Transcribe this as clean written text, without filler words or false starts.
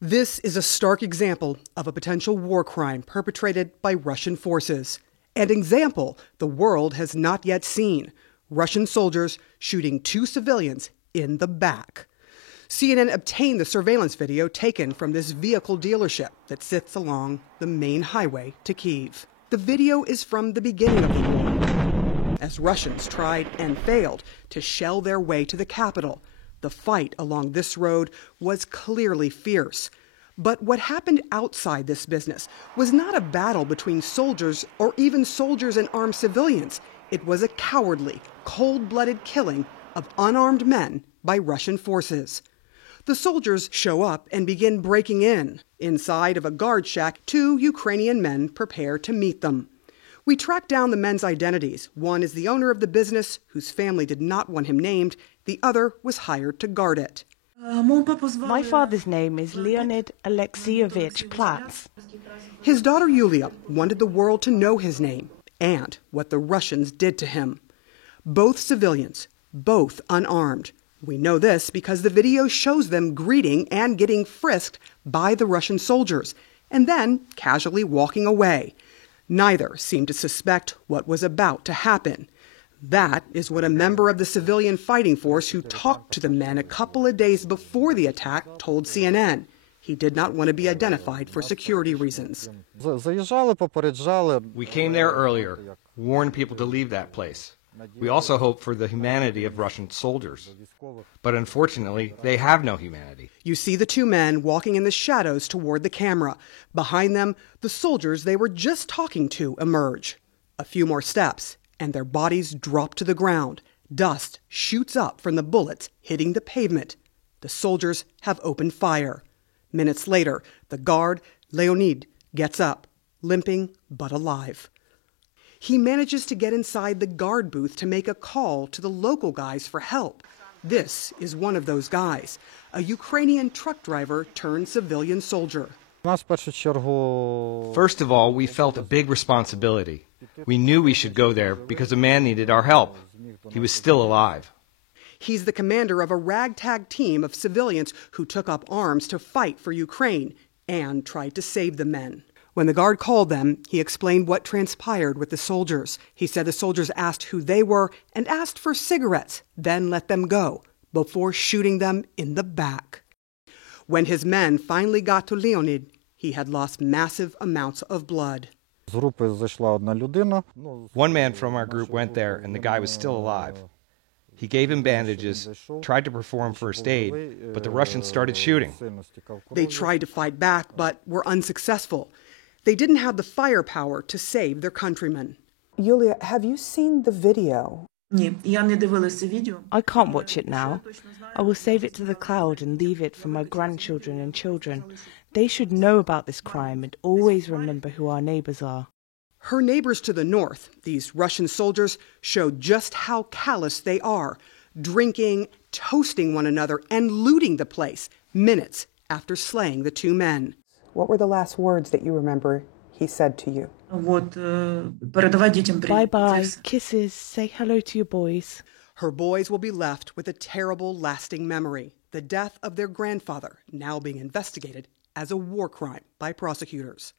This is a stark example of a potential war crime perpetrated by Russian forces. An example the world has not yet seen. Russian soldiers shooting 2 civilians in the back. CNN obtained the surveillance video taken from this vehicle dealership that sits along the main highway to Kyiv. The video is from the beginning of the war, as Russians tried and failed to shell their way to the capital. The fight along this road was clearly fierce. But what happened outside this business was not a battle between soldiers or even soldiers and armed civilians. It was a cowardly, cold-blooded killing of unarmed men by Russian forces. The soldiers show up and begin breaking in. Inside of a guard shack, 2 Ukrainian men prepare to meet them. We track down the men's identities. One is the owner of the business, whose family did not want him named. The other was hired to guard it. My father's name is Leonid Alexeyevich Platz. His daughter Yulia wanted the world to know his name and what the Russians did to him. Both civilians, both unarmed. We know this because the video shows them greeting and getting frisked by the Russian soldiers, and then casually walking away. Neither seemed to suspect what was about to happen. That is what a member of the civilian fighting force who talked to the men a couple of days before the attack told CNN. He did not want to be identified for security reasons. We came there earlier, warned people to leave that place. We also hope for the humanity of Russian soldiers. But unfortunately, they have no humanity. You see the 2 men walking in the shadows toward the camera. Behind them, the soldiers they were just talking to emerge. A few more steps, and their bodies drop to the ground. Dust shoots up from the bullets hitting the pavement. The soldiers have opened fire. Minutes later, the guard, Leonid, gets up, limping but alive. He manages to get inside the guard booth to make a call to the local guys for help. This is one of those guys, a Ukrainian truck driver turned civilian soldier. First of all, we felt a big responsibility. We knew we should go there because a man needed our help. He was still alive. He's the commander of a ragtag team of civilians who took up arms to fight for Ukraine and tried to save the men. When the guard called them, he explained what transpired with the soldiers. He said the soldiers asked who they were and asked for cigarettes, then let them go, before shooting them in the back. When his men finally got to Leonid, he had lost massive amounts of blood. One man from our group went there, and the guy was still alive. He gave him bandages, tried to perform first aid, but the Russians started shooting. They tried to fight back, but were unsuccessful. They didn't have the firepower to save their countrymen. Yulia, have you seen the video? I can't watch it now. I will save it to the cloud and leave it for my grandchildren and children. They should know about this crime and always remember who our neighbors are. Her neighbors to the north, these Russian soldiers, showed just how callous they are, drinking, toasting one another, and looting the place minutes after slaying the 2 men. What were the last words that you remember he said to you? Bye-bye, kisses, say hello to your boys. Her boys will be left with a terrible, lasting memory, the death of their grandfather, now being investigated as a war crime by prosecutors.